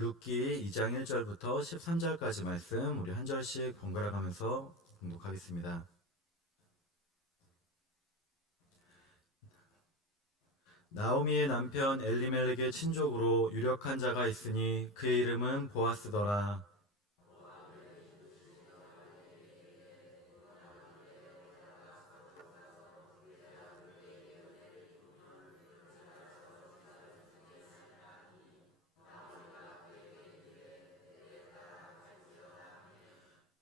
룻기 2장 1절부터 13절까지 말씀 우리 한 절씩 번갈아 가면서 공독하겠습니다. 나오미의 남편 엘리멜렉의 친족으로 유력한 자가 있으니 그의 이름은 보아스더라.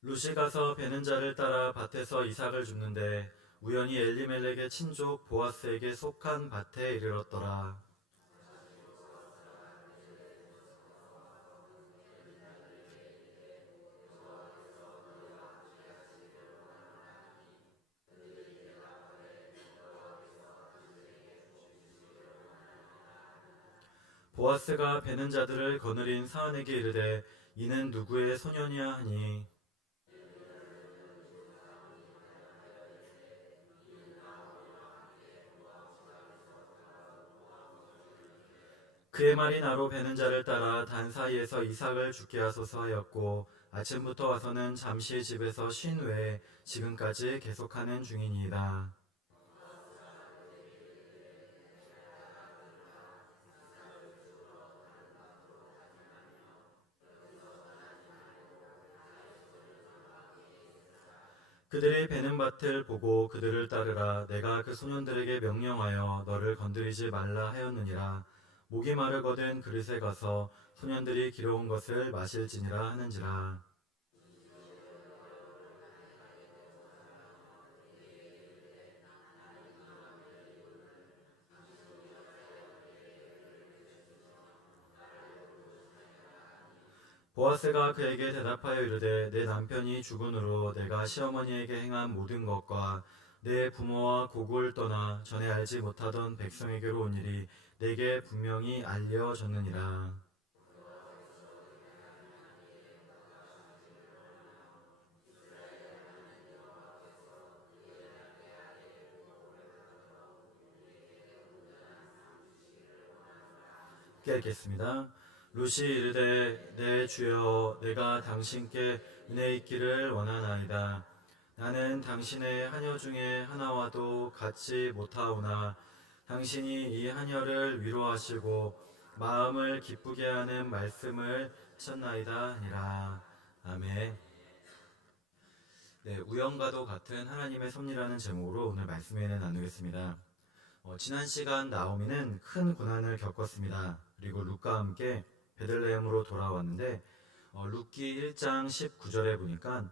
룻이 가서 베는 자를 따라 밭에서 이삭을 줍는데 우연히 엘리멜렉의 친족 보아스에게 속한 밭에 이르렀더라. 보아스가 베는 자들을 거느린 사안에게 이르되 이는 누구의 소년이야 하니 그의 말이 나로 베는 자를 따라 단 사이에서 이삭을 죽게 하소서 하였고 아침부터 와서는 잠시 집에서 쉰 후에 지금까지 계속하는 중이니이다. 그들이 베는 밭을 보고 그들을 따르라. 내가 그 소년들에게 명령하여 너를 건드리지 말라 하였느니라. 목이 마르거든 그릇에 가서 소년들이 기러운 것을 마실지니라 하는지라. 보아스가 그에게 대답하여 이르되 내 남편이 죽은으로 내가 시어머니에게 행한 모든 것과 내 부모와 고국을 떠나 전에 알지 못하던 백성에게로 온 일이 내게 분명히 알려졌느니라. 깨겠습니다. 룻이 이르되 내 주여 내가 당신께 은혜 있기를 원하나이다. 나는 당신의 하녀 중에 하나와도 같지 못하오나 당신이 이 하녀를 위로하시고 마음을 기쁘게 하는 말씀을 하셨나이다 하니라. 아멘. 네, 우연과도 같은 하나님의 섭리라는 제목으로 오늘 말씀을 나누겠습니다. 지난 시간 나오미는 큰 고난을 겪었습니다. 그리고 룻과 함께 베들레헴으로 돌아왔는데 룻기 1장 19절에 보니까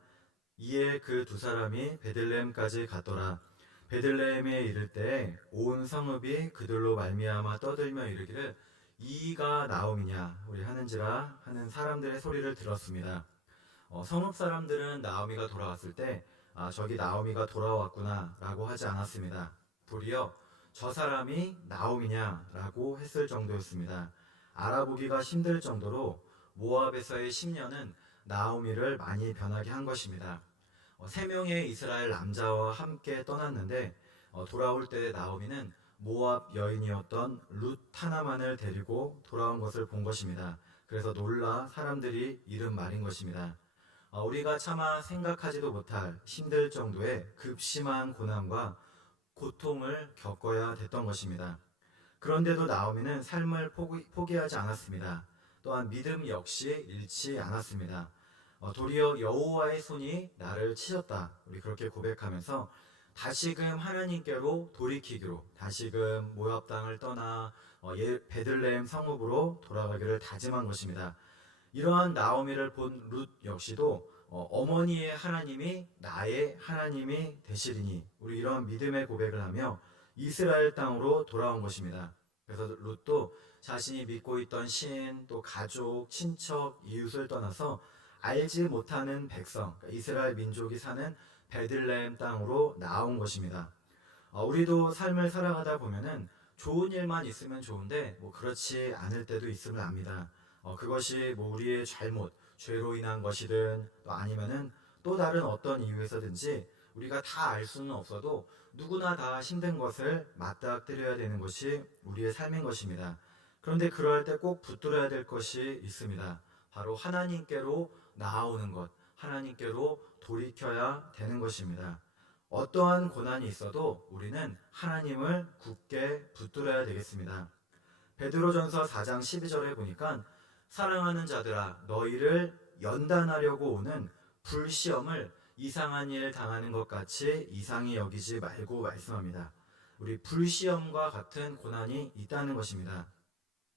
이에 그 두 사람이 베들레헴까지 갔더라. 베들레헴에 이를 때 온 성읍이 그들로 말미암아 떠들며 이르기를 이가 나오미냐 우리 하는지라 하는 사람들의 소리를 들었습니다. 성읍 사람들은 나오미가 돌아왔을 때 저기 나오미가 돌아왔구나 라고 하지 않았습니다. 도리어 저 사람이 나오미냐라고 했을 정도였습니다. 알아보기가 힘들 정도로 모압에서의 10년은 나오미를 많이 변하게 한 것입니다. 3명의 이스라엘 남자와 함께 떠났는데 돌아올 때 나오미는 모압 여인이었던 룻 하나만을 데리고 돌아온 것을 본 것입니다. 그래서 놀라 사람들이 이른 말인 것입니다. 우리가 차마 생각하지도 못할 힘들 정도의 급심한 고난과 고통을 겪어야 됐던 것입니다. 그런데도 나오미는 삶을 포기하지 않았습니다. 또한 믿음 역시 잃지 않았습니다. 도리어 여호와의 손이 나를 치셨다. 우리 그렇게 고백하면서 다시금 하나님께로 돌이키기로 다시금 모압 땅을 떠나 베들레헴 성읍으로 돌아가기를 다짐한 것입니다. 이러한 나오미를 본 룻 역시도 어머니의 하나님이 나의 하나님이 되시리니 우리 이러한 믿음의 고백을 하며 이스라엘 땅으로 돌아온 것입니다. 그래서 룻도 자신이 믿고 있던 신, 또 가족, 친척, 이웃을 떠나서 알지 못하는 백성, 이스라엘 민족이 사는 베들레헴 땅으로 나온 것입니다. 우리도 삶을 살아가다 보면은 좋은 일만 있으면 좋은데 그렇지 않을 때도 있음을 압니다. 그것이 우리의 잘못, 죄로 인한 것이든 또 아니면은 또 다른 어떤 이유에서든지 우리가 다 알 수는 없어도 누구나 다 힘든 것을 맞닥뜨려야 되는 것이 우리의 삶인 것입니다. 그런데 그럴 때 꼭 붙들어야 될 것이 있습니다. 바로 하나님께로 나아오는 것, 하나님께로 돌이켜야 되는 것입니다. 어떠한 고난이 있어도 우리는 하나님을 굳게 붙들어야 되겠습니다. 베드로전서 4장 12절에 보니까 사랑하는 자들아 너희를 연단하려고 오는 불시험을 이상한 일 당하는 것 같이 이상히 여기지 말고 말씀합니다. 우리 불시험과 같은 고난이 있다는 것입니다.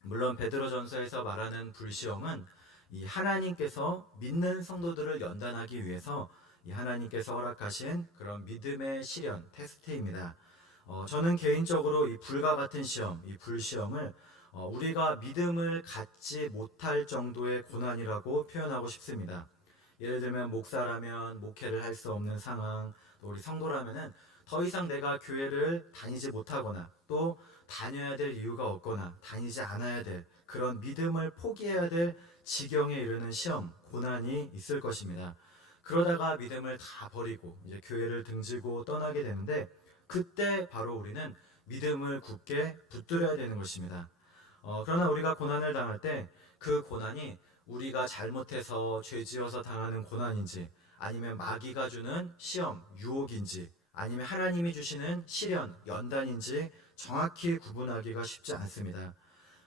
물론 베드로전서에서 말하는 불시험은 이 하나님께서 믿는 성도들을 연단하기 위해서 이 하나님께서 허락하신 그런 믿음의 시련, 테스트입니다. 저는 개인적으로 이 불과 같은 시험, 이 불시험을 우리가 믿음을 갖지 못할 정도의 고난이라고 표현하고 싶습니다. 예를 들면 목사라면 목회를 할 수 없는 상황, 또 우리 성도라면은 더 이상 내가 교회를 다니지 못하거나 또 다녀야 될 이유가 없거나 다니지 않아야 될 그런 믿음을 포기해야 될 지경에 이르는 시험, 고난이 있을 것입니다. 그러다가 믿음을 다 버리고 이제 교회를 등지고 떠나게 되는데 그때 바로 우리는 믿음을 굳게 붙들어야 되는 것입니다. 그러나 우리가 고난을 당할 때 그 고난이 우리가 잘못해서 죄지어서 당하는 고난인지 아니면 마귀가 주는 시험, 유혹인지 아니면 하나님이 주시는 시련, 연단인지 정확히 구분하기가 쉽지 않습니다.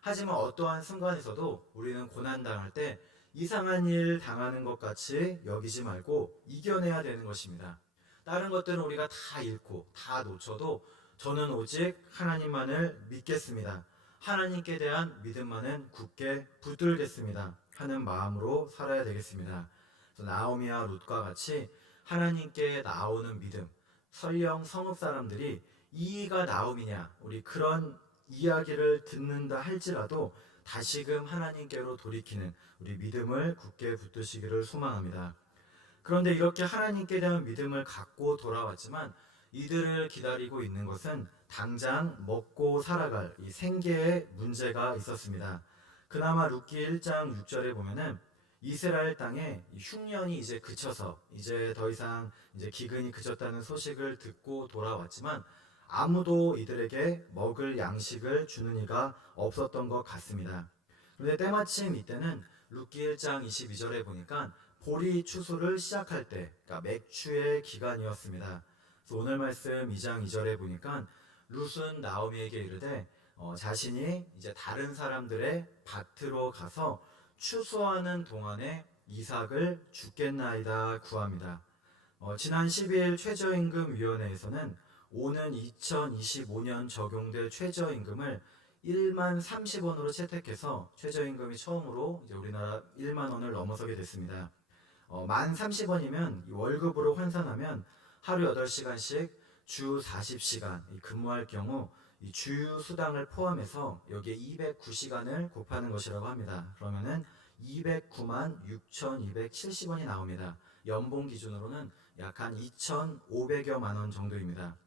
하지만 어떠한 순간에서도 우리는 고난당할 때 이상한 일 당하는 것 같이 여기지 말고 이겨내야 되는 것입니다. 다른 것들은 우리가 다 잃고 다 놓쳐도 저는 오직 하나님만을 믿겠습니다. 하나님께 대한 믿음만은 굳게 붙들겠습니다 하는 마음으로 살아야 되겠습니다. 나오미와 룻과 같이 하나님께 나오는 믿음, 설령 성읍 사람들이 이가 나오미냐 우리 그런 이야기를 듣는다 할지라도 다시금 하나님께로 돌이키는 우리 믿음을 굳게 붙드시기를 소망합니다. 그런데 이렇게 하나님께 대한 믿음을 갖고 돌아왔지만 이들을 기다리고 있는 것은 당장 먹고 살아갈 이 생계의 문제가 있었습니다. 그나마 룻기 1장 6절에 보면은 이스라엘 땅에 흉년이 이제 그쳐서 이제 더 이상 이제 기근이 그쳤다는 소식을 듣고 돌아왔지만 아무도 이들에게 먹을 양식을 주는 이가 없었던 것 같습니다. 그런데 때마침 이때는 룻기 1장 22절에 보니까 보리 추수를 시작할 때, 그러니까 맥추의 기간이었습니다. 그래서 오늘 말씀 2장 2절에 보니까 룻은 나오미에게 이르되 자신이 이제 다른 사람들의 밭으로 가서 추수하는 동안에 이삭을 죽겠나이다 구합니다. 지난 12일 최저임금위원회에서는 오는 2025년 적용될 최저임금을 1만 30원으로 채택해서 최저임금이 처음으로 이제 우리나라 1만 원을 넘어서게 됐습니다. 만 30원이면 월급으로 환산하면 하루 8시간씩 주 40시간 근무할 경우 이 주유 수당을 포함해서 여기에 209시간을 곱하는 것이라고 합니다. 그러면은 209만 6,270원이 나옵니다. 연봉 기준으로는 약 한 2,500여만 원 정도입니다.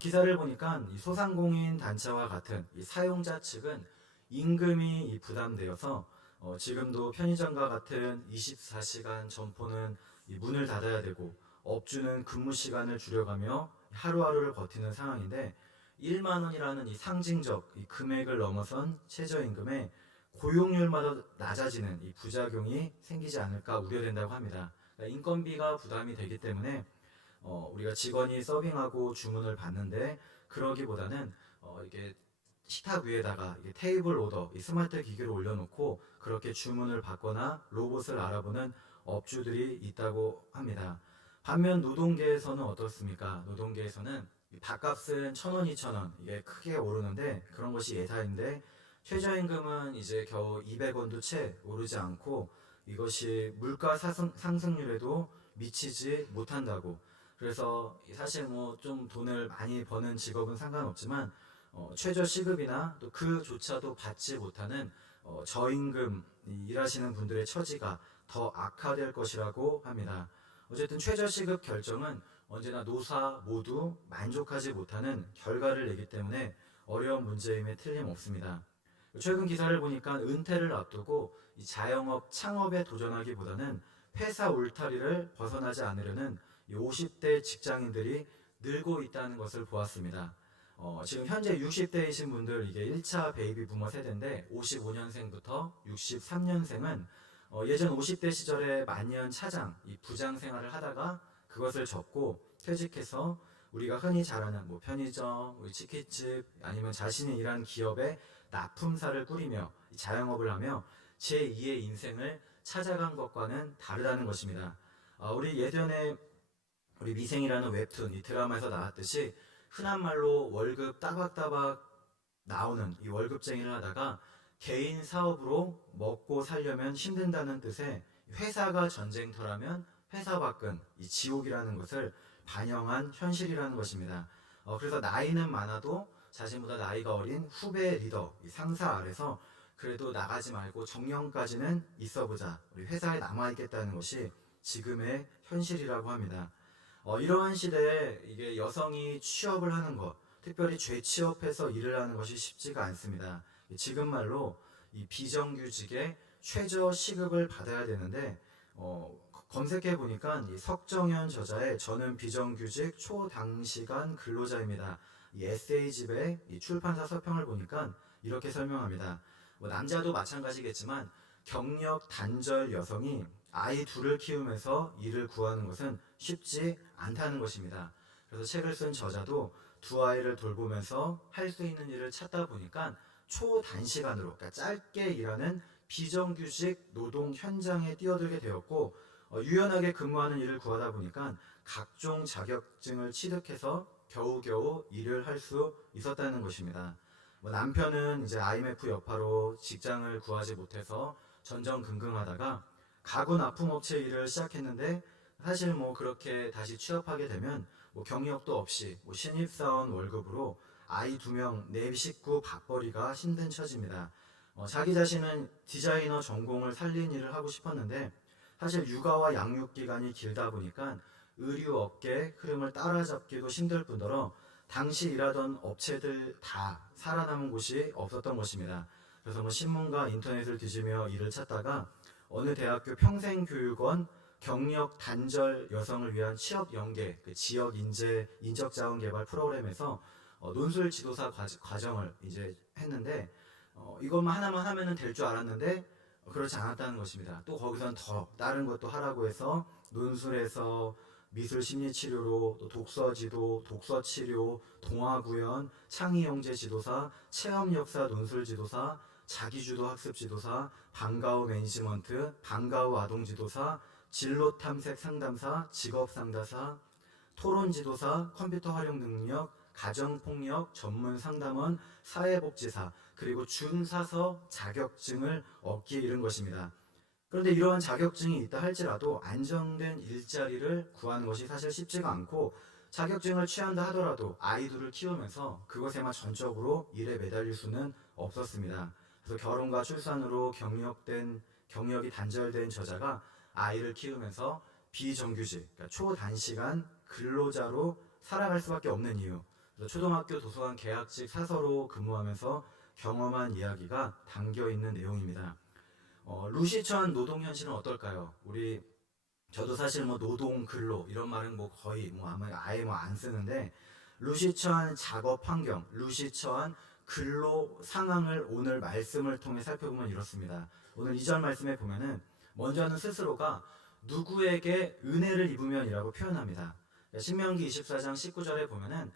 기사를 보니까 이 소상공인 단체와 같은 이 사용자 측은 임금이 부담되어서 지금도 편의점과 같은 24시간 점포는 문을 닫아야 되고 업주는 근무 시간을 줄여가며 하루하루를 버티는 상황인데 1만 원이라는 이 상징적 이 금액을 넘어선 최저임금에 고용률마다 낮아지는 이 부작용이 생기지 않을까 우려된다고 합니다. 그러니까 인건비가 부담이 되기 때문에 우리가 직원이 서빙하고 주문을 받는데 그러기보다는 이게 식탁 위에다가 이게 테이블 오더, 이 스마트 기기를 올려놓고 그렇게 주문을 받거나 로봇을 알아보는 업주들이 있다고 합니다. 반면 노동계에서는 어떻습니까? 노동계에서는 밥값은 1,000원, 2,000원 이게 크게 오르는데 그런 것이 예사인데 최저임금은 이제 겨우 200원도 채 오르지 않고 이것이 물가 상승률에도 미치지 못한다고. 그래서 사실 뭐 좀 돈을 많이 버는 직업은 상관없지만 최저 시급이나 또 그조차도 받지 못하는 저임금 일하시는 분들의 처지가 더 악화될 것이라고 합니다. 어쨌든 최저 시급 결정은 언제나 노사 모두 만족하지 못하는 결과를 내기 때문에 어려운 문제임에 틀림없습니다. 최근 기사를 보니까 은퇴를 앞두고 이 자영업 창업에 도전하기보다는 회사 울타리를 벗어나지 않으려는 50대 직장인들이 늘고 있다는 것을 보았습니다. 지금 현재 60대이신 분들 이게 1차 베이비 부머 세대인데 55년생부터 63년생은 예전 50대 시절에 만년 차장, 이 부장 생활을 하다가 그것을 접고 퇴직해서 우리가 흔히 잘 아는 뭐 편의점, 우리 치킨집 아니면 자신이 일한 기업에 납품사를 꾸리며 자영업을 하며 제2의 인생을 찾아간 것과는 다르다는 것입니다. 우리 예전에 우리 미생이라는 웹툰 이 드라마에서 나왔듯이 흔한 말로 월급 따박따박 나오는 이 월급쟁이를 하다가 개인 사업으로 먹고 살려면 힘든다는 뜻의 회사가 전쟁터라면 회사 밖은 이 지옥이라는 것을 반영한 현실이라는 것입니다. 그래서 나이는 많아도 자신보다 나이가 어린 후배 리더, 이 상사 아래서 그래도 나가지 말고 정년까지는 있어보자, 우리 회사에 남아있겠다는 것이 지금의 현실이라고 합니다. 이러한 시대에 이게 여성이 취업을 하는 것, 특별히 재취업해서 일을 하는 것이 쉽지가 않습니다. 지금 말로 이 비정규직의 최저 시급을 받아야 되는데 검색해 보니까 이 석정현 저자의 저는 비정규직 초단시간 근로자입니다. 이 에세이집의 이 출판사 서평을 보니까 이렇게 설명합니다. 남자도 마찬가지겠지만 경력 단절 여성이 아이 둘을 키우면서 일을 구하는 것은 쉽지 않다는 것입니다. 그래서 책을 쓴 저자도 두 아이를 돌보면서 할 수 있는 일을 찾다 보니까 초단시간으로, 그러니까 짧게 일하는 비정규직 노동 현장에 뛰어들게 되었고 유연하게 근무하는 일을 구하다 보니까 각종 자격증을 취득해서 겨우겨우 일을 할 수 있었다는 것입니다. 남편은 이제 IMF 여파로 직장을 구하지 못해서 전전긍긍하다가 가구 납품업체 일을 시작했는데 사실 그렇게 다시 취업하게 되면 경력도 없이 신입사원 월급으로 아이 2명, 내 식구 밥벌이가 힘든 처지입니다. 자기 자신은 디자이너 전공을 살린 일을 하고 싶었는데 사실 육아와 양육 기간이 길다 보니까 의류 업계 흐름을 따라잡기도 힘들 뿐더러 당시 일하던 업체들 다 살아남은 곳이 없었던 것입니다. 그래서 신문과 인터넷을 뒤지며 일을 찾다가 어느 대학교 평생교육원 경력 단절 여성을 위한 취업 연계, 그 지역 인적 자원 개발 프로그램에서 논술 지도사 과정을 이제 했는데 이것만 하나만 하면은 될 줄 알았는데 그렇지 않았다는 것입니다. 또 거기선 더 다른 것도 하라고 해서 논술에서 미술 심리 치료로 또 독서 지도, 독서 치료, 동화 구연, 창의 영재 지도사, 체험 역사 논술 지도사, 자기주도 학습 지도사, 방과후 매니지먼트, 방과후 아동 지도사, 진로 탐색 상담사, 직업 상담사, 토론 지도사, 컴퓨터 활용 능력, 가정 폭력 전문 상담원, 사회복지사, 그리고 준사서 자격증을 얻기에 이른 것입니다. 그런데 이러한 자격증이 있다 할지라도 안정된 일자리를 구하는 것이 사실 쉽지가 않고 자격증을 취한다 하더라도 아이들을 키우면서 그것에만 전적으로 일에 매달릴 수는 없었습니다. 그래서 결혼과 출산으로 경력이 단절된 저자가 아이를 키우면서 비정규직, 그러니까 초단시간 근로자로 살아갈 수밖에 없는 이유, 초등학교 도서관 계약직 사서로 근무하면서 경험한 이야기가 담겨 있는 내용입니다. 루시천 노동 현실은 어떨까요? 저도 사실 노동 근로 이런 말은 거의 아마 아예 안 쓰는데 루시천 작업 환경, 루시천 근로 상황을 오늘 말씀을 통해 살펴보면 이렇습니다. 오늘 2절 말씀에 보면은 먼저는 스스로가 누구에게 은혜를 입으면이라고 표현합니다. 신명기 24장 19절에 보면은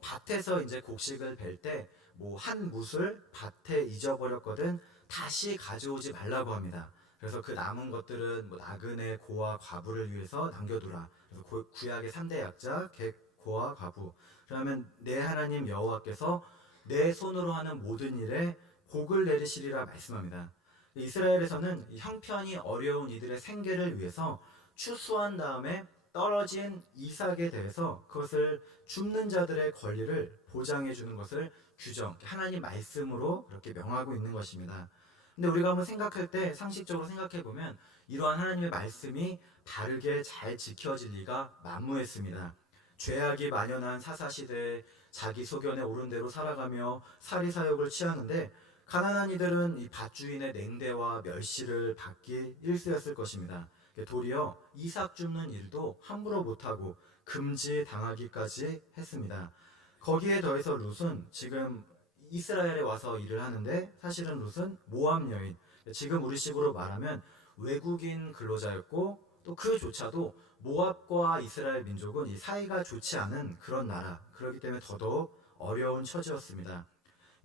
밭에서 이제 곡식을 벨 때 한 뭇을 밭에 잊어버렸거든 다시 가져오지 말라고 합니다. 그래서 그 남은 것들은 나그네, 고아, 과부를 위해서 남겨두라. 그래서 구약의 3대 약자, 객, 고아, 과부. 그러면 내 하나님 여호와께서 내 손으로 하는 모든 일에 복을 내리시리라 말씀합니다. 이스라엘에서는 형편이 어려운 이들의 생계를 위해서 추수한 다음에 떨어진 이삭에 대해서 그것을 줍는 자들의 권리를 보장해 주는 것을 하나님 말씀으로 그렇게 명하고 있는 것입니다. 근데 우리가 한번 생각할 때 상식적으로 생각해 보면 이러한 하나님의 말씀이 바르게 잘 지켜질 리가 만무했습니다. 죄악이 만연한 사사시대에 자기 소견에 오른 대로 살아가며 사리사욕을 취하는데 가난한 이들은 이 밭주인의 냉대와 멸시를 받기 일쑤였을 것입니다. 도리어 이삭 줍는 일도 함부로 못하고 금지당하기까지 했습니다. 거기에 더해서 룻은 지금 이스라엘에 와서 일을 하는데 사실은 룻은 모압 여인, 지금 우리식으로 말하면 외국인 근로자였고 또 그조차도 모압과 이스라엘 민족은 이 사이가 좋지 않은 그런 나라, 그렇기 때문에 더더욱 어려운 처지였습니다.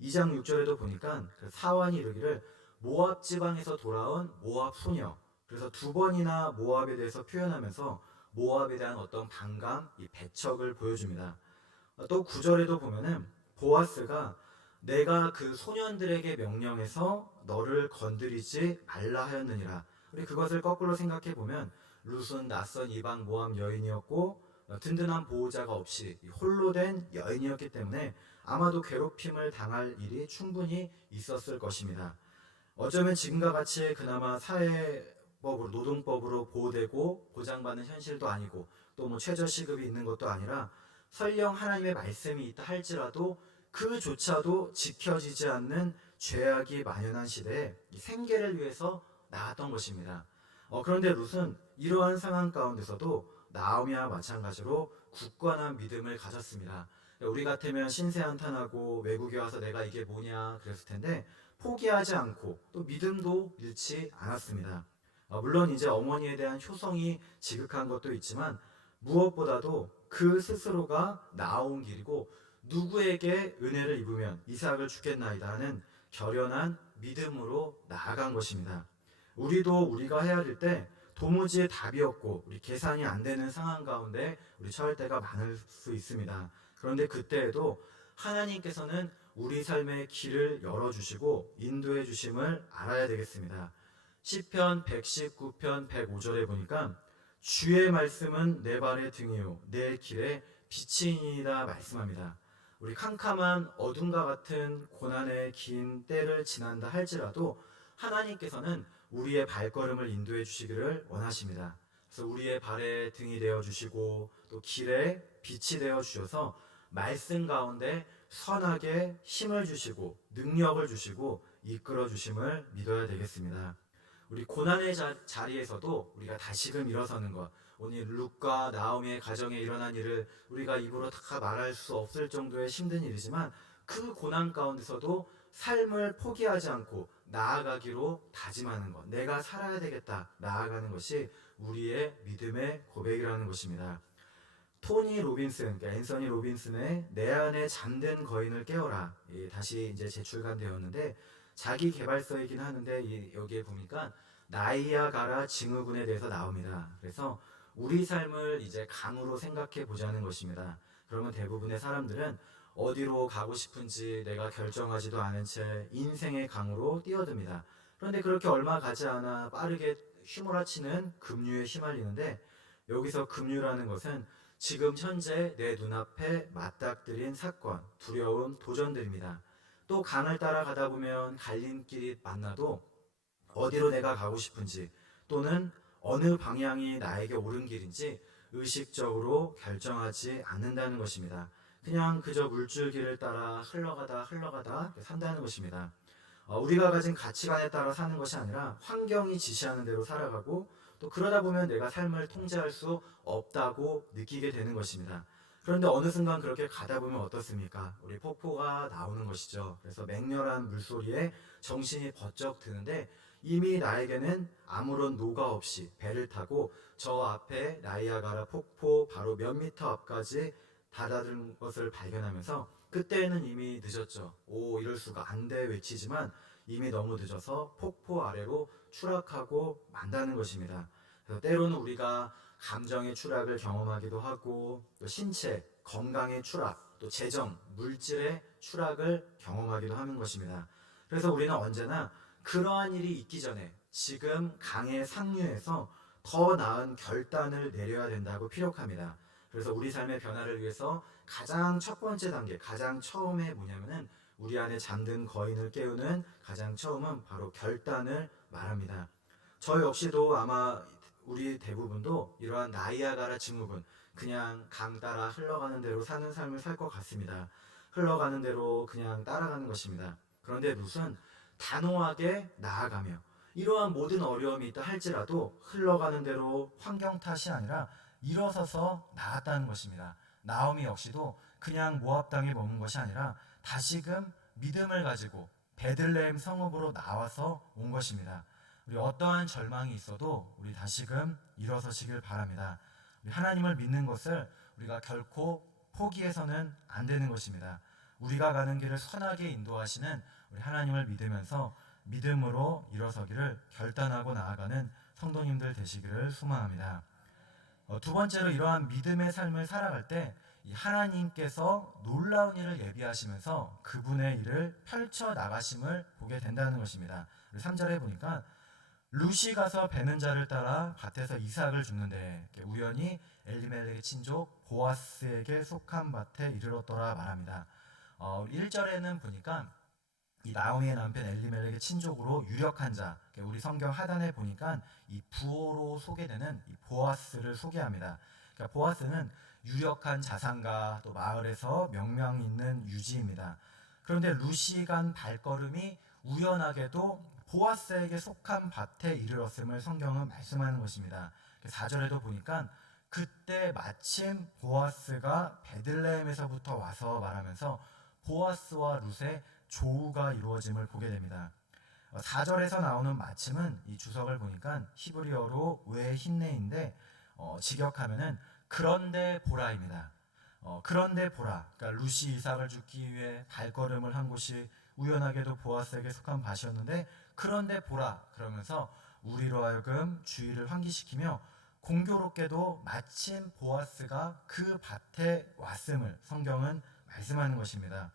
2장 6절에도 보니까 그 사환이 이르기를 모압 지방에서 돌아온 모압 소녀, 그래서 두 번이나 모압에 대해서 표현하면서 모압에 대한 어떤 반감, 이 배척을 보여줍니다. 또 9절에도 보면은 보아스가 내가 그 소년들에게 명령해서 너를 건드리지 말라 하였느니라. 우리 그것을 거꾸로 생각해 보면 룻은 낯선 이방 모압 여인이었고 든든한 보호자가 없이 홀로 된 여인이었기 때문에 아마도 괴롭힘을 당할 일이 충분히 있었을 것입니다. 어쩌면 지금과 같이 그나마 사회법으로 노동법으로 보호되고 보장받는 현실도 아니고 또 뭐 최저시급이 있는 것도 아니라 설령 하나님의 말씀이 있다 할지라도 그조차도 지켜지지 않는 죄악이 만연한 시대에 생계를 위해서 나왔던 것입니다. 그런데 룻은 이러한 상황 가운데서도 나오미와 마찬가지로 굳건한 믿음을 가졌습니다. 우리 같으면 신세한탄하고 외국에 와서 내가 이게 뭐냐 그랬을 텐데 포기하지 않고 또 믿음도 잃지 않았습니다. 물론 이제 어머니에 대한 효성이 지극한 것도 있지만 무엇보다도 그 스스로가 나온 길이고 누구에게 은혜를 입으면 이삭을 주겠나이다 하는 결연한 믿음으로 나아간 것입니다. 우리도 우리가 해야 될 때 도무지 답이 없고 우리 계산이 안 되는 상황 가운데 우리 처할 때가 많을 수 있습니다. 그런데 그때에도 하나님께서는 우리 삶의 길을 열어주시고 인도해 주심을 알아야 되겠습니다. 시편 119편 105절에 보니까 주의 말씀은 내 발의 등이요 내 길에 빛이니이다 말씀합니다. 우리 캄캄한 어둠과 같은 고난의 긴 때를 지난다 할지라도 하나님께서는 우리의 발걸음을 인도해 주시기를 원하십니다. 그래서 우리의 발에 등이 되어 주시고 또 길에 빛이 되어 주셔서 말씀 가운데 선하게 힘을 주시고 능력을 주시고 이끌어 주심을 믿어야 되겠습니다. 우리 고난의 자리에서도 우리가 다시금 일어서는 것, 오늘 룻과 나오미의 가정에 일어난 일을 우리가 입으로 다 말할 수 없을 정도의 힘든 일이지만 그 고난 가운데서도 삶을 포기하지 않고 나아가기로 다짐하는 것, 내가 살아야 되겠다 나아가는 것이 우리의 믿음의 고백이라는 것입니다. 토니 로빈슨, 그러니까 앤서니 로빈슨의 내 안에 잠든 거인을 깨워라, 다시 이제 재출간되었는데 자기 개발서이긴 하는데 여기에 보니까 나이아가라 증후군에 대해서 나옵니다. 그래서 우리 삶을 이제 강으로 생각해 보자는 것입니다. 그러면 대부분의 사람들은 어디로 가고 싶은지 내가 결정하지도 않은 채 인생의 강으로 뛰어듭니다. 그런데 그렇게 얼마 가지 않아 빠르게 휘몰아치는 급류에 휘말리는데 여기서 급류라는 것은 지금 현재 내 눈앞에 맞닥뜨린 사건, 두려움, 도전들입니다. 또 강을 따라가다 보면 갈림길이 만나도 어디로 내가 가고 싶은지 또는 어느 방향이 나에게 옳은 길인지 의식적으로 결정하지 않는다는 것입니다. 그냥 그저 물줄기를 따라 흘러가다 산다는 것입니다. 우리가 가진 가치관에 따라 사는 것이 아니라 환경이 지시하는 대로 살아가고 또 그러다 보면 내가 삶을 통제할 수 없다고 느끼게 되는 것입니다. 그런데 어느 순간 그렇게 가다 보면 어떻습니까? 우리 폭포가 나오는 것이죠. 그래서 맹렬한 물소리에 정신이 번쩍 드는데 이미 나에게는 아무런 노가 없이 배를 타고 저 앞에 나이아가라 폭포 바로 몇 미터 앞까지 다다른 것을 발견하면서 그때는 이미 늦었죠. 오, 이럴 수가 안 돼 외치지만 이미 너무 늦어서 폭포 아래로 추락하고 만다는 것입니다. 그래서 때로는 우리가 감정의 추락을 경험하기도 하고 또 신체, 건강의 추락, 또 재정, 물질의 추락을 경험하기도 하는 것입니다. 그래서 우리는 언제나 그러한 일이 있기 전에 지금 강의 상류에서 더 나은 결단을 내려야 된다고 피력합니다. 그래서 우리 삶의 변화를 위해서 가장 첫 번째 단계, 가장 처음에 뭐냐면은 우리 안에 잠든 거인을 깨우는 가장 처음은 바로 결단을 말합니다. 저 역시도 아마 우리 대부분도 이러한 나이아가라 증후군, 그냥 강 따라 흘러가는 대로 사는 삶을 살 것 같습니다. 흘러가는 대로 그냥 따라가는 것입니다. 그런데 룻은 단호하게 나아가며 이러한 모든 어려움이 있다 할지라도 흘러가는 대로 환경 탓이 아니라 일어서서 나갔다는 것입니다. 나오미 역시도 그냥 모압 땅에 머문 것이 아니라 다시금 믿음을 가지고 베들레헴 성읍으로 나와서 온 것입니다. 우리 어떠한 절망이 있어도 우리 다시금 일어서시길 바랍니다. 우리 하나님을 믿는 것을 우리가 결코 포기해서는 안 되는 것입니다. 우리가 가는 길을 선하게 인도하시는 우리 하나님을 믿으면서 믿음으로 일어서기를 결단하고 나아가는 성도님들 되시기를 소망합니다. 두 번째로 이러한 믿음의 삶을 살아갈 때 하나님께서 놀라운 일을 예비하시면서 그분의 일을 펼쳐 나가심을 보게 된다는 것입니다. 3절에 보니까 룻이 가서 베는 자를 따라 밭에서 이삭을 줍는데 우연히 엘리멜렉의 친족 보아스에게 속한 밭에 이르렀더라 말합니다. 1절에는 보니까 이 나오미의 남편 엘리멜렉의 친족으로 유력한 자, 우리 성경 하단에 보니까 이 부호로 소개되는 이 보아스를 소개합니다. 그러니까 보아스는 유력한 자산가, 또 마을에서 명명 있는 유지입니다. 그런데 룻이 간 발걸음이 우연하게도 보아스에게 속한 밭에 이르렀음을 성경은 말씀하는 것입니다. 4절에도 보니까 그때 마침 보아스가 베들레헴에서부터 와서 말하면서 보아스와 룻의 조우가 이루어짐을 보게 됩니다. 4절에서 나오는 마침은 이 주석을 보니까 히브리어로 왜 힌네인데 직역하면은 그런데 보라입니다. 그런데 보라, 그러니까 룻이 이삭을 죽기 위해 발걸음을 한 곳이 우연하게도 보아스에게 속한 밭이었는데 그런데 보라 그러면서 우리로 하여금 주의를 환기시키며 공교롭게도 마침 보아스가 그 밭에 왔음을 성경은 말씀하는 것입니다.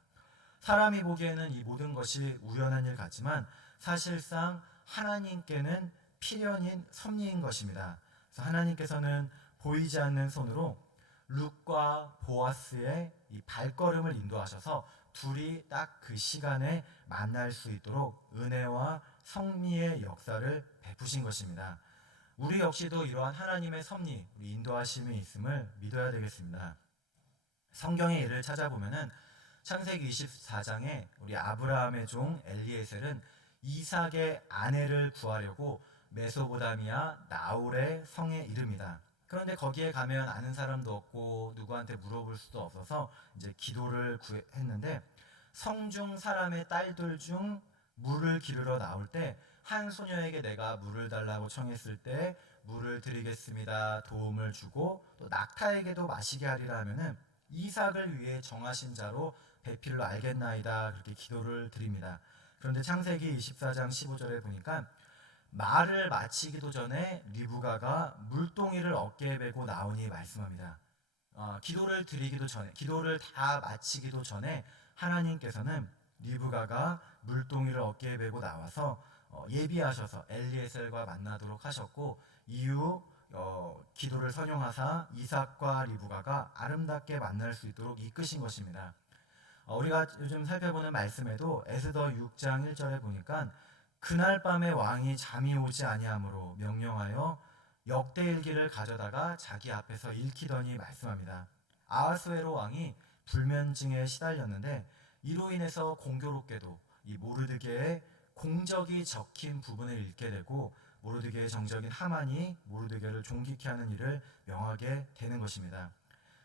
사람이 보기에는 이 모든 것이 우연한 일 같지만 사실상 하나님께는 필연인 섭리인 것입니다. 그래서 하나님께서는 보이지 않는 손으로 룻과 보아스의 이 발걸음을 인도하셔서 둘이 딱 그 시간에 만날 수 있도록 은혜와 섭리의 역사를 베푸신 것입니다. 우리 역시도 이러한 하나님의 섭리, 우리 인도하심이 있음을 믿어야 되겠습니다. 성경의 예를 찾아보면은 창세기 24장에 우리 아브라함의 종 엘리에셀은 이삭의 아내를 구하려고 메소보다미아 나홀의 성에 이릅니다. 그런데 거기에 가면 아는 사람도 없고 누구한테 물어볼 수도 없어서 이제 기도를 했는데 성중 사람의 딸들 중 물을 기르러 나올 때 한 소녀에게 내가 물을 달라고 청했을 때 물을 드리겠습니다 도움을 주고 또 낙타에게도 마시게 하리라 하면은 이삭을 위해 정하신 자로 배필로 알겠나이다 그렇게 기도를 드립니다. 그런데 창세기 24장 15절에 보니까 말을 마치기도 전에 리브가가 물동이를 어깨에 메고 나오니 말씀합니다. 기도를 드리기도 전에, 기도를 다 마치기도 전에 하나님께서는 리브가가 물동이를 어깨에 메고 나와서 예비하셔서 엘리에셀과 만나도록 하셨고 이후 기도를 선용하사 이삭과 리브가가 아름답게 만날 수 있도록 이끄신 것입니다. 우리가 요즘 살펴보는 말씀에도 에스더 6장 1절에 보니까 그날 밤에 왕이 잠이 오지 아니하므로 명령하여 역대일기를 가져다가 자기 앞에서 읽히더니 말씀합니다. 아하스웨로 왕이 불면증에 시달렸는데 이로 인해서 공교롭게도 이 모르드게의 공적이 적힌 부분을 읽게 되고 모르드게의 정적인 하만이 모르드게를 존귀케 하는 일을 명하게 되는 것입니다.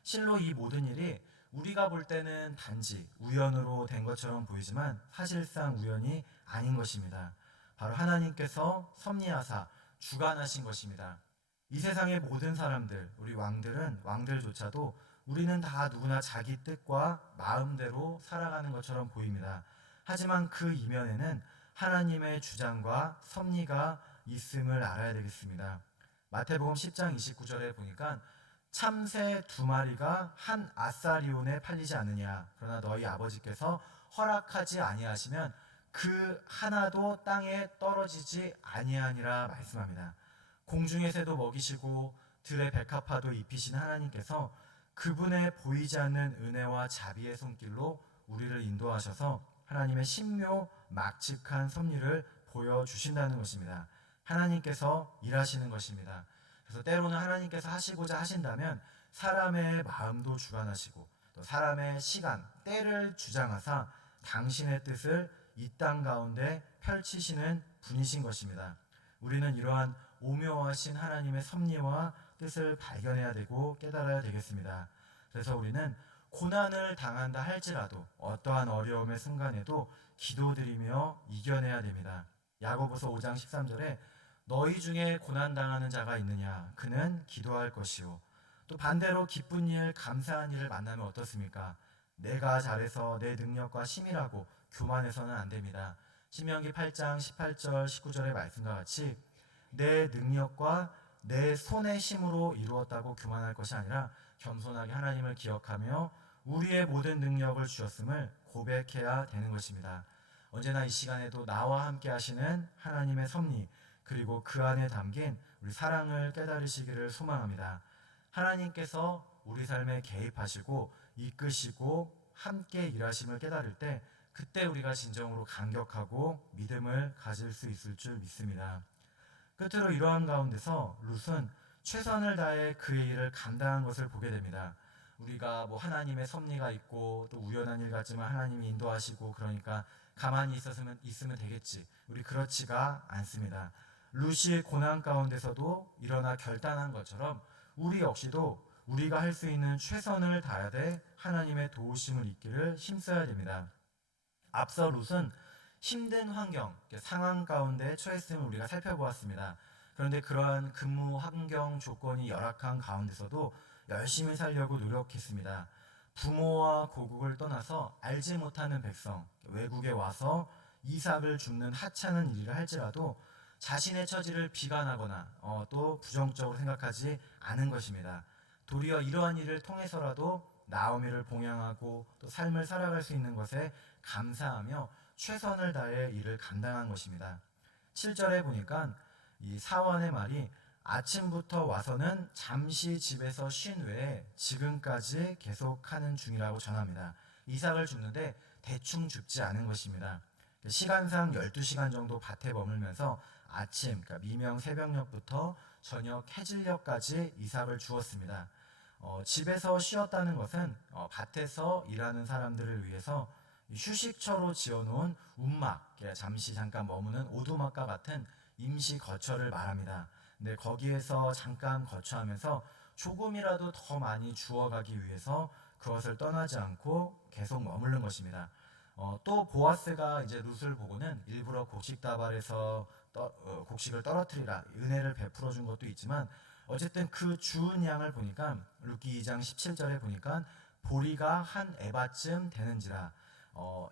실로 이 모든 일이 우리가 볼 때는 단지 우연으로 된 것처럼 보이지만 사실상 우연이 아닌 것입니다. 바로 하나님께서 섭리하사 주관하신 것입니다. 이 세상의 모든 사람들, 우리 왕들조차도 우리는 다 누구나 자기 뜻과 마음대로 살아가는 것처럼 보입니다. 하지만 그 이면에는 하나님의 주장과 섭리가 있음을 알아야 되겠습니다. 마태복음 10장 29절에 보니까 참새 2마리가 한 아사리온에 팔리지 않느냐 그러나 너희 아버지께서 허락하지 아니하시면 그 하나도 땅에 떨어지지 아니하니라 말씀합니다. 공중의 새도 먹이시고 들의 백합화도 입히신 하나님께서 그분의 보이지 않는 은혜와 자비의 손길로 우리를 인도하셔서 하나님의 신묘 막측한 섭리를 보여주신다는 것입니다. 하나님께서 일하시는 것입니다. 그래서 때로는 하나님께서 하시고자 하신다면 사람의 마음도 주관하시고 또 사람의 시간, 때를 주장하사 당신의 뜻을 이 땅 가운데 펼치시는 분이신 것입니다. 우리는 이러한 오묘하신 하나님의 섭리와 뜻을 발견해야 되고 깨달아야 되겠습니다. 그래서 우리는 고난을 당한다 할지라도 어떠한 어려움의 순간에도 기도드리며 이겨내야 됩니다. 야고보서 5장 13절에 너희 중에 고난 당하는 자가 있느냐 그는 기도할 것이요 또 반대로 기쁜 일 감사한 일을 만나면 어떻습니까? 내가 잘해서 내 능력과 힘이라고 교만해서는 안 됩니다. 신명기 8장 18절 19절의 말씀과 같이 내 능력과 내 손의 힘으로 이루었다고 교만할 것이 아니라 겸손하게 하나님을 기억하며 우리의 모든 능력을 주셨음을 고백해야 되는 것입니다. 언제나 이 시간에도 나와 함께 하시는 하나님의 섭리 그리고 그 안에 담긴 우리 사랑을 깨달으시기를 소망합니다. 하나님께서 우리 삶에 개입하시고 이끄시고 함께 일하심을 깨달을 때 그때 우리가 진정으로 감격하고 믿음을 가질 수 있을 줄 믿습니다. 끝으로 이러한 가운데서 룻은 최선을 다해 그의 일을 감당한 것을 보게 됩니다. 우리가 뭐 하나님의 섭리가 있고 또 우연한 일 같지만 하나님이 인도하시고 그러니까 가만히 있으면 되겠지. 우리 그렇지가 않습니다. 룻이 고난 가운데서도 일어나 결단한 것처럼 우리 역시도 우리가 할 수 있는 최선을 다하되 하나님의 도우심을 잊기를 힘써야 됩니다. 앞서 룻은 힘든 환경, 상황 가운데 처했음을 우리가 살펴보았습니다. 그런데 그러한 근무 환경 조건이 열악한 가운데서도 열심히 살려고 노력했습니다. 부모와 고국을 떠나서 알지 못하는 백성, 외국에 와서 이삭을 줍는 하찮은 일을 할지라도 자신의 처지를 비관하거나 또 부정적으로 생각하지 않은 것입니다. 도리어 이러한 일을 통해서라도 나오미를 봉양하고 또 삶을 살아갈 수 있는 것에 감사하며 최선을 다해 일을 감당한 것입니다. 7절에 보니까 이 사원의 말이 아침부터 와서는 잠시 집에서 쉰 외에 지금까지 계속하는 중이라고 전합니다. 이삭을 줍는데 대충 줍지 않은 것입니다. 시간상 12시간 정도 밭에 머물면서 아침, 그러니까 미명 새벽녘부터 저녁 해질녘까지 이삭을 주었습니다. 집에서 쉬었다는 것은 밭에서 일하는 사람들을 위해서 휴식처로 지어놓은 움막, 잠시 잠깐 머무는 오두막과 같은 임시 거처를 말합니다. 근데 거기에서 잠깐 거처하면서 조금이라도 더 많이 주어가기 위해서 그것을 떠나지 않고 계속 머무른 것입니다. 또 보아스가 이제 룻을 보고는 일부러 곡식다발에서 곡식을 떨어뜨리라 은혜를 베풀어 준 것도 있지만 어쨌든 그 주은 양을 보니까 룻기 2장 17절에 보니까 보리가 한 에바쯤 되는지라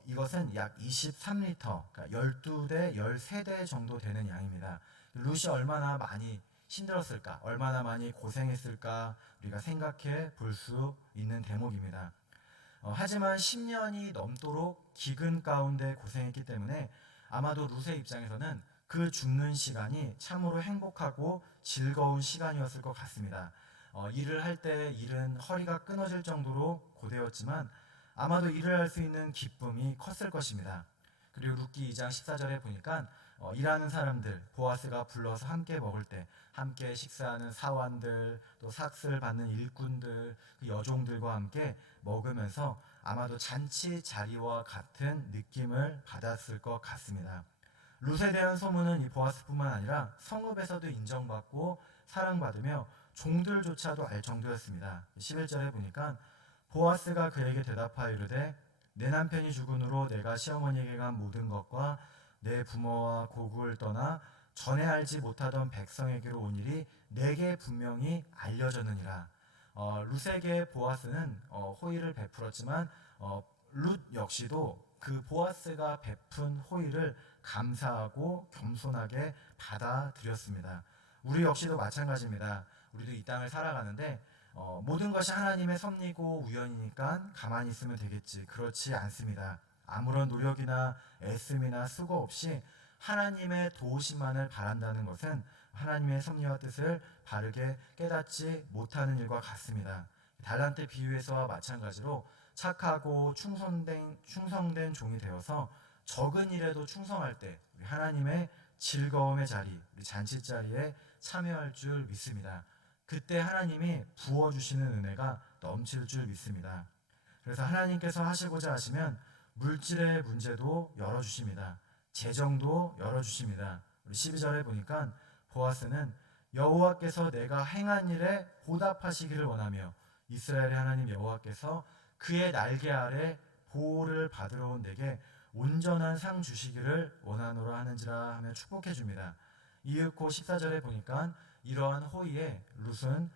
이것은 약 23리터, 그러니까 12대, 13대 정도 되는 양입니다. 룻이 얼마나 많이 힘들었을까, 얼마나 많이 고생했을까 우리가 생각해 볼 수 있는 대목입니다. 하지만 10년이 넘도록 기근 가운데 고생했기 때문에 아마도 룻의 입장에서는 그 죽는 시간이 참으로 행복하고 즐거운 시간이었을 것 같습니다. 일을 할 때 일은 허리가 끊어질 정도로 고되었지만 아마도 일을 할 수 있는 기쁨이 컸을 것입니다. 그리고 룻기 2장 14절에 보니까 일하는 사람들 보아스가 불러서 함께 먹을 때 함께 식사하는 사환들 또 삭슬 받는 일꾼들 그 여종들과 함께 먹으면서 아마도 잔치 자리와 같은 느낌을 받았을 것 같습니다. 룻에 대한 소문은 이 보아스뿐만 아니라 성읍에서도 인정받고 사랑받으며 종들조차도 알 정도였습니다. 11절에 보니까 보아스가 그에게 대답하여 이르되 내 남편이 죽은 후로 내가 시어머니에게 간 모든 것과 내 부모와 고국을 떠나 전에 알지 못하던 백성에게로 온 일이 내게 분명히 알려졌느니라. 룻에게 보아스는 호의를 베풀었지만 룻 역시도 그 보아스가 베푼 호의를 감사하고 겸손하게 받아들였습니다. 우리 역시도 마찬가지입니다. 우리도 이 땅을 살아가는데 모든 것이 하나님의 섭리고 우연이니까 가만히 있으면 되겠지. 그렇지 않습니다. 아무런 노력이나 애씀이나 수고 없이 하나님의 도우심만을 바란다는 것은 하나님의 섭리와 뜻을 바르게 깨닫지 못하는 일과 같습니다. 달란트 비유에서와 마찬가지로 착하고 충성된 종이 되어서 적은 일에도 충성할 때 우리 하나님의 즐거움의 자리, 우리 잔치 자리에 참여할 줄 믿습니다. 그때 하나님이 부어주시는 은혜가 넘칠 줄 믿습니다. 그래서 하나님께서 하시고자 하시면 물질의 문제도 열어주십니다. 재정도 열어주십니다. 우리 12절에 보니까 보아스는 여호와께서 내가 행한 일에 보답하시기를 원하며 이스라엘의 하나님 여호와께서 그의 날개 아래 보호를 받으러 온 내게 온전한 상 주시기를 원하노라 하는지라 하며 축복해 줍니다. 이윽고 14절에 보니까 이러한 호의에 룻은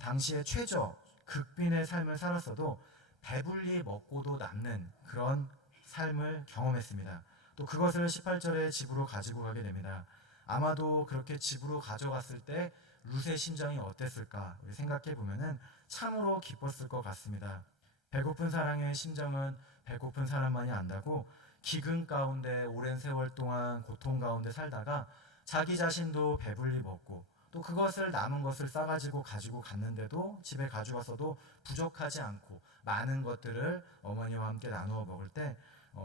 당시의 최저 극빈의 삶을 살았어도 배불리 먹고도 남는 그런 삶을 경험했습니다. 또 그것을 18절에 집으로 가지고 가게 됩니다. 아마도 그렇게 집으로 가져갔을 때 룻의 심정이 어땠을까 생각해 보면은 참으로 기뻤을 것 같습니다. 배고픈 사람의 심정은 배고픈 사람만이 안다고 기근 가운데 오랜 세월 동안 고통 가운데 살다가 자기 자신도 배불리 먹고 또 그것을 남은 것을 싸가지고 가지고 갔는데도 집에 가져와서도 부족하지 않고 많은 것들을 어머니와 함께 나누어 먹을 때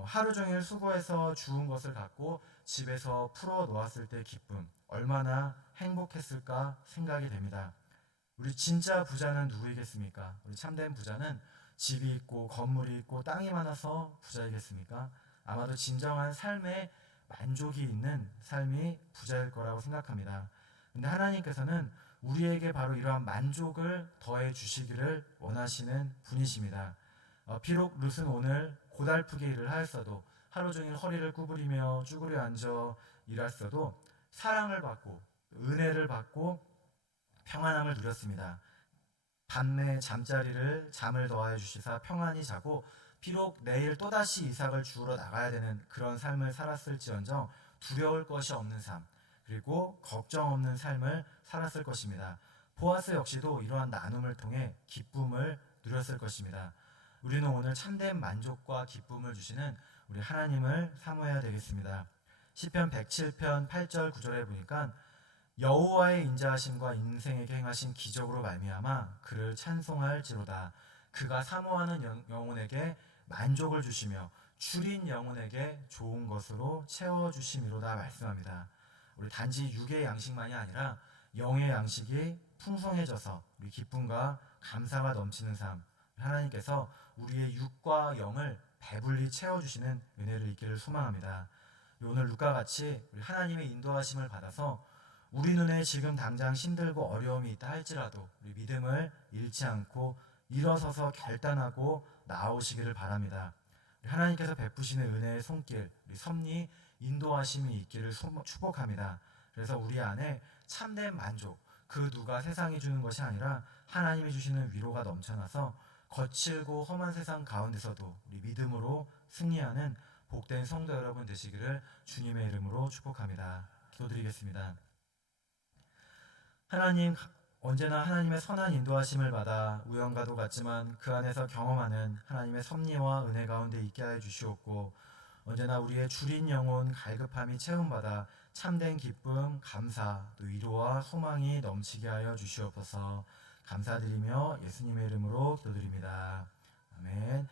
하루 종일 수고해서 주운 것을 갖고 집에서 풀어 놓았을 때 기쁨 얼마나 행복했을까 생각이 됩니다. 우리 진짜 부자는 누구이겠습니까? 우리 참된 부자는 집이 있고 건물이 있고 땅이 많아서 부자이겠습니까? 아마도 진정한 삶에 만족이 있는 삶이 부자일 거라고 생각합니다. 근데 하나님께서는 우리에게 바로 이러한 만족을 더해 주시기를 원하시는 분이십니다. 비록 룻은 오늘 고달프게 일을 하였어도 하루 종일 허리를 구부리며 쭈그려 앉아 일했어도 사랑을 받고 은혜를 받고 평안함을 누렸습니다. 밤내 잠을 더하여 주시사 평안히 자고 비록 내일 또다시 이삭을 주우러 나가야 되는 그런 삶을 살았을지언정 두려울 것이 없는 삶 그리고 걱정 없는 삶을 살았을 것입니다. 보아스 역시도 이러한 나눔을 통해 기쁨을 누렸을 것입니다. 우리는 오늘 참된 만족과 기쁨을 주시는 우리 하나님을 사모해야 되겠습니다. 시편 107편 8절 9절에 보니까 여호와의 인자하심과 인생에게 행하신 기적으로 말미암아 그를 찬송할지로다. 그가 사모하는 영혼에게 만족을 주시며 줄인 영혼에게 좋은 것으로 채워주심이로다 말씀합니다. 우리 단지 육의 양식만이 아니라 영의 양식이 풍성해져서 우리 기쁨과 감사가 넘치는 삶 하나님께서 우리의 육과 영을 배불리 채워주시는 은혜를 있기를 소망합니다. 오늘 룻과 같이 우리 하나님의 인도하심을 받아서 우리 눈에 지금 당장 힘들고 어려움이 있다 할지라도 우리 믿음을 잃지 않고 일어서서 결단하고 나아오시기를 바랍니다. 하나님께서 베푸시는 은혜의 손길, 우리 섭리, 인도하심이 있기를 축복합니다. 그래서 우리 안에 참된 만족, 그 누가 세상이 주는 것이 아니라 하나님이 주시는 위로가 넘쳐나서 거칠고 험한 세상 가운데서도 우리 믿음으로 승리하는 복된 성도 여러분 되시기를 주님의 이름으로 축복합니다. 기도드리겠습니다. 하나님, 언제나 하나님의 선한 인도하심을 받아 우연과도 같지만 그 안에서 경험하는 하나님의 섭리와 은혜 가운데 있게 하여 주시옵고 언제나 우리의 줄인 영혼 갈급함이 채움받아 참된 기쁨, 감사, 또 위로와 소망이 넘치게 하여 주시옵소서. 감사드리며 예수님의 이름으로 기도드립니다. 아멘.